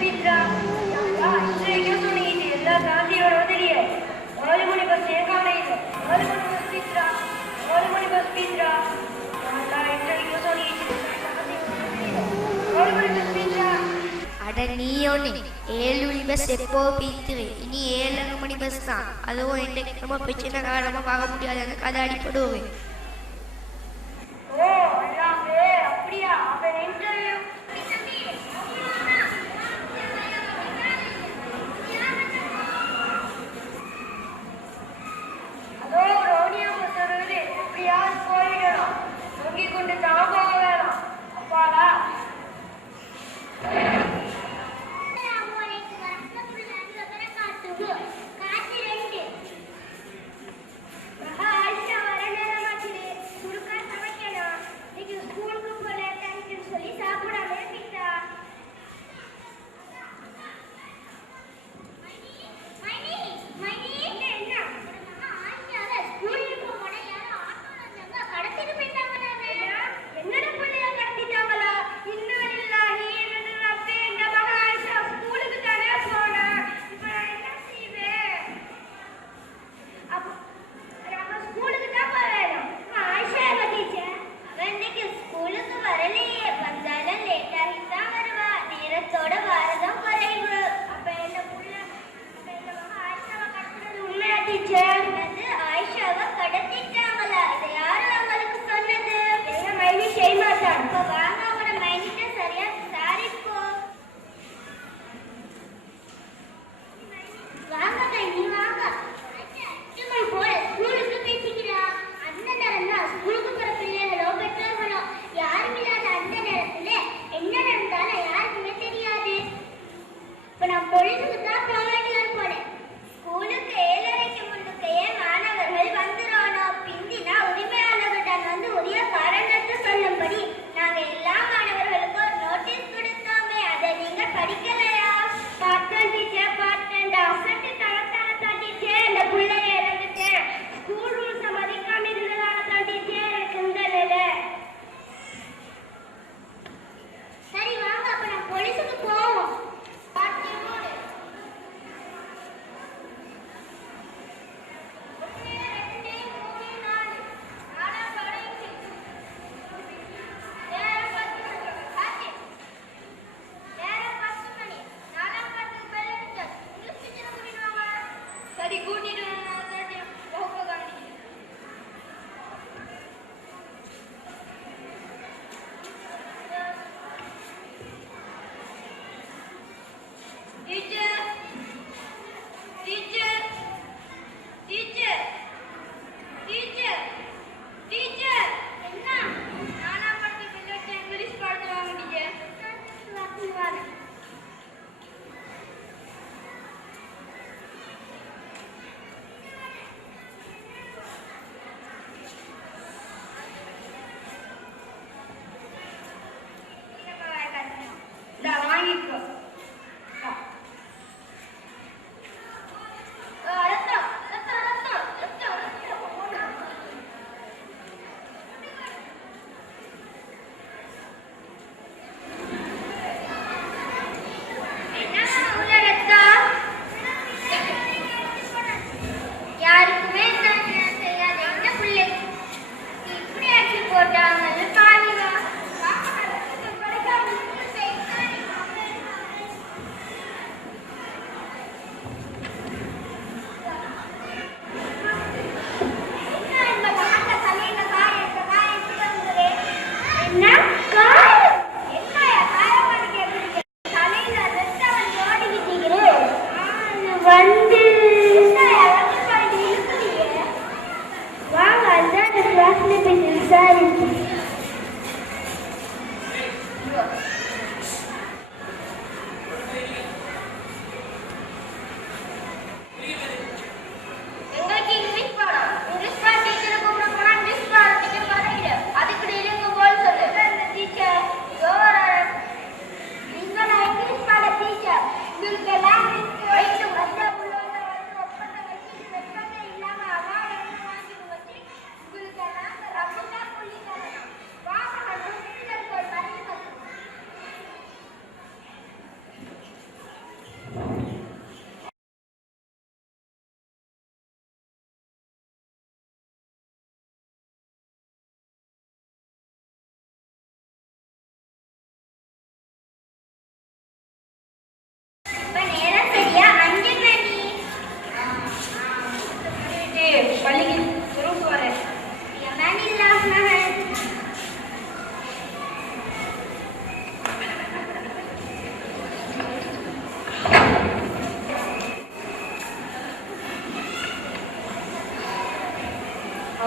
பீத்ரா இன்றைக்கும் சொன்னீங்க எல்லா காந்தியோட உதவியே 4 மணி பஸ் ஏகாமே இல்லை 4 மணி பஸ் பீத்ரா 4 மணி பஸ் பீத்ரா இன்றைக்கும் சொன்னீங்க 4 மணி பஸ் பீத்ரா அட நீயோனே 7 மணி பஸ் எப்போ பீத்துவே இனி 7 மணி பஸ் தான் அதுவும் இன்றைக்கு ரொம்ப பிரச்சனை காரணமாக பார்க்க முடியாது கதை அடிப்படுவேன் ஓ அல்லாமே அப்படியா அவன் இன்டர்வியூ அதோ ரோனியா சொல்றது எப்படியாவது போயிடணும் தொங்கிக் கொண்டு தான் போக வேணாம் அப்பாடா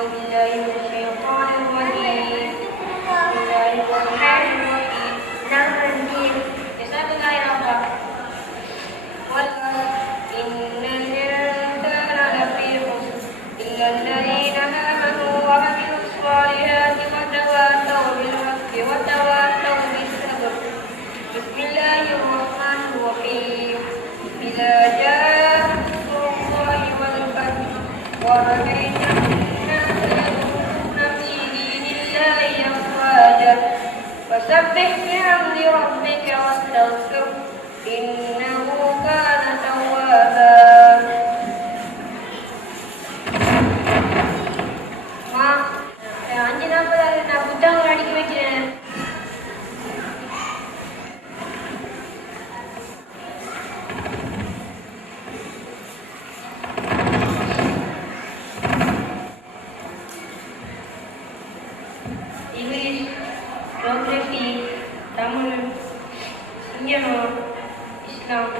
بالله من الشيطان الرجيم بسم الله الرحمن الرحيم نعم الدين جزاك الله خيرا والله إن الإنسان لفي خسر إلا الذين آمنوا وعملوا الصالحات وتواصوا بالحق وتواصوا بالصبر بسم الله الرحمن الرحيم إذا جاء نصر الله والفتح ورأيت الناس يدخلون في دين الله أفواجا فسبح بحمد ربك واستغفره إنه كان توابا அஞ்சு நாற்பதாவது நான் புத்தகங்கள் அடிக்க வைக்கிறேன். இங்கிலீஷ், ஜியோகிரபி, தமிழ், சிங்களம், இஸ்லாம்.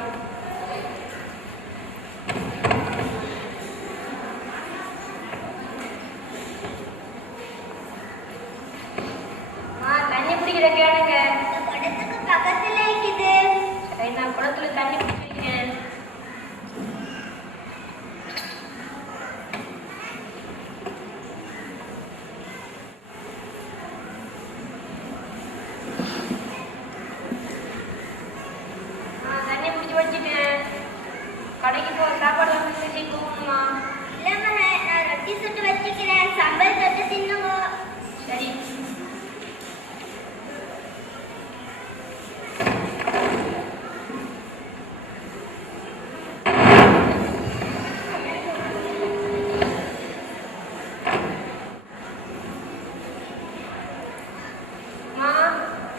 தண்ணி பிடிக்கிற கேளுங்க. படத்துக்கு பக்கத்துல இருக்குது. சரி, நான் குளத்துல தண்ணி பிடிச்சிருக்கேன். தண்ணி பிடிச்சி வச்சுட்டேன். கடைக்கு போக சாப்பாடு வாங்கி போகணுமா? இல்லம்மா, நான் ரொட்டி சுட்டு வச்சுக்கிறேன். சம்பல் தொட்டு தின்னுங்க. சரி.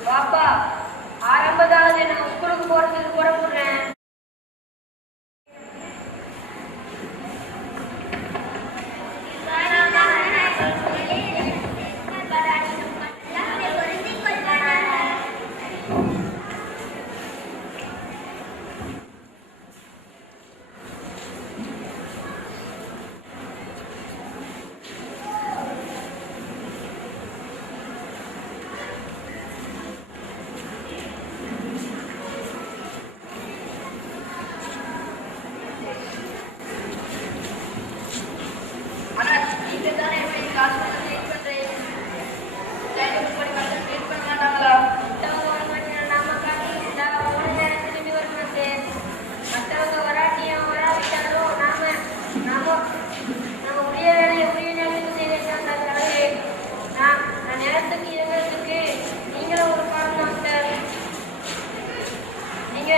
பாப்பா, ஆரம்பதாவது நான் ஸ்கூலுக்கு போறதுக்கு புறப்படுறேன்.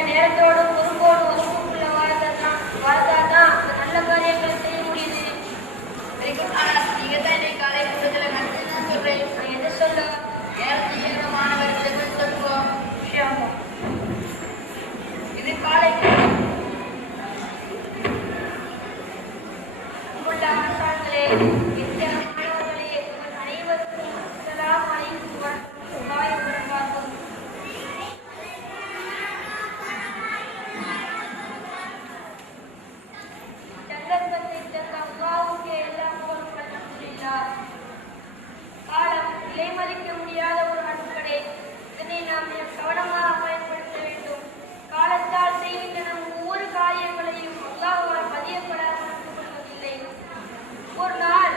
நேரத்தோடு பொறுப்போடு ஒதுக்குள்ள வாழ்ந்தாதான் நல்ல காரியங்களை செய்ய முடியுது. நீங்க தான் இன்னைக்கு காலை கூட்டத்துல நடத்துன்னு சொல்றேன். நான் எதை சொல்ல நேரத்தை மாணவர்களுக்கு சொல்லுவோம். இது காலை உள்ள ஆசான்களே, மாணவர்களே, உங்கள் அனைவருக்கும் அஸ்ஸலாமு அலைக்கும் வரஹ்மத்துல்லாஹி வபரகாத்துஹு. காலம் விலை மதிக்க முடியாத ஒரு அடிப்படை. இதனை நாம் கவனமாக பயன்படுத்த வேண்டும். காலத்தால் செய்கின்ற நம் ஒவ்வொரு காரியங்களையும் அல்லாஹ்வால் பதியப்படாமல் கொள்வதில்லை. ஒரு நாள்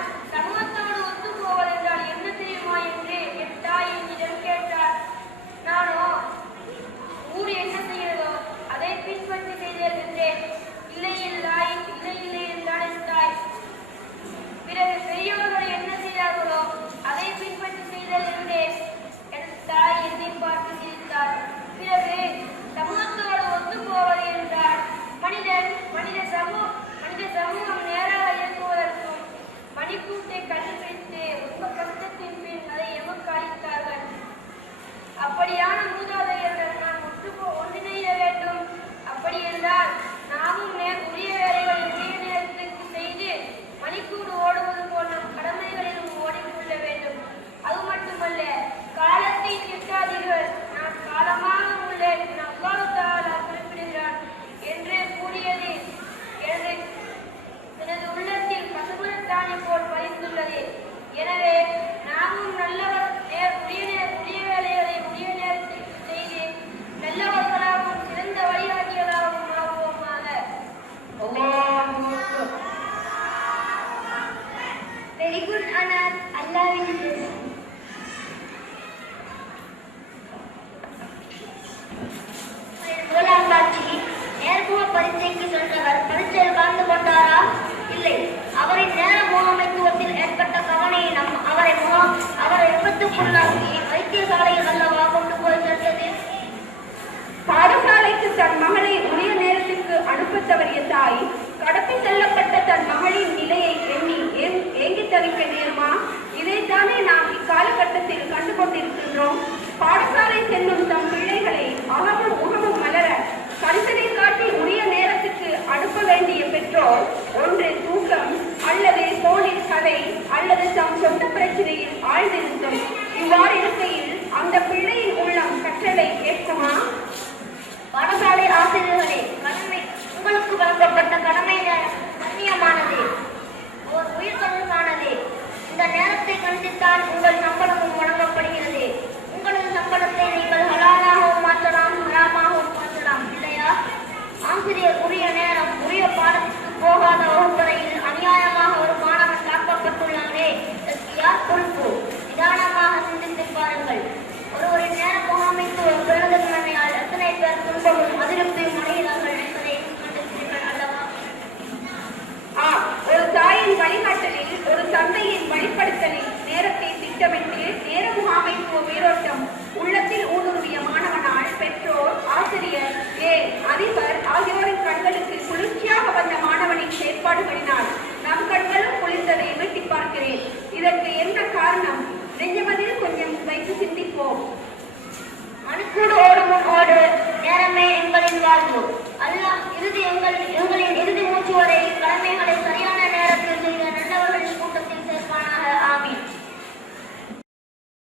யூனிவர்சிட்டிக்கு சென்றவர் பரீட்சையில் கலந்து கொண்டாரா? இல்லை. அவரின் நேர முகாமைத்துவத்தில் ஏற்பட்ட கவனையினம் அவரை விபத்துக்குள்ளாக்கி வைத்தியசாலையில் அல்லவா கொண்டு போய் சேர்த்தது. பாடசாலைக்கு தன் மகளை உரிய நேரத்துக்கு அனுப்ப தவறிய தாய் கடத்தி செல்லப்பட்ட தன் மகளின் நிலையை எண்ணி ஏங்கி தவிக்க நேருமா? இதைத்தானே நாம் இக்காலகட்டத்தில் கண்டுகொண்டிருக்கின்றோம். பாடசாலை செல்லும் தம் பிள்ளைகளை அகமும் முகமும் மலர கரிசனை காட்டி உரிய நேரத்துக்கு அனுப்ப வேண்டிய பெற்றோர் ஒன்று தூக்கம் அல்லது போலீஸ் கதை அல்லது தம் சொந்த பிரச்சனையில் ஆழ்ந்திருக்கும். இவ்வாறு இருக்கையில் அந்த பிள்ளையின் உள்ளம் கற்றலை கேட்குமா? பாடசாலை ஆசிரியர்களே, உங்களுக்கு வழங்கப்பட்ட கடமை நேரம் கண்ணியமானது, ஓர் உயிர் தொடர்பானது. இந்த நேரத்தை கண்டித்தான் உங்கள் சம்பளமும் வழங்கப்படுகிறது. உங்களது சம்பளத்தை நீங்கள் ஹலாலாகவும் மாற்றலாம், ஹராமாகவும் மாற்றலாம், இல்லையா? ஆசிரியர் உரிய நேரம் உரிய பாடத்துக்கு போகாத வகுப்பறையில் அநியாயமாக ஒரு மாணவன் தாக்கப்பட்டுள்ளானே, இதற்கு யார் பொறுப்பு? நிதானமாக சிந்தித்து பாருங்கள். ஒருவரின் நேர முகாமைத்துவ பிரதமனையால் எத்தனை பேர் துன்பமும் அதிருப்தியும் அடைகிறார்கள் என்பதை கண்டிருக்கிறீர்கள் அல்லவா? ஒரு தாயின் வழிகாட்டலில் ஒரு தந்தையின் வழிப்படுத்தலில் நேரத்தை திட்டமிட்டு நேர முகாமைத்துவ வேரோட்டம் உள்ளத்தில் ஊடுருவிய மாணவனால் பெற்றோர், ஆசிரியர், அதிபர் ஆகியோரின் கண்களுக்கு குளிர்ச்சியாக வந்த மாணவனின் செயற்பாடுகளினால் நம் கண்களும் குளிர்ந்ததை வெட்டி பார்க்கிறேன். இதற்கு என்ன காரணம்? நெஞ்சமதில் கொஞ்சம் வைத்து சிந்திப்போம். மணிக்கூடு ஓடும் ஓடு நேரமே எங்களின் வாழ்வு. அல்லாஹ் எங்களின் இறுதி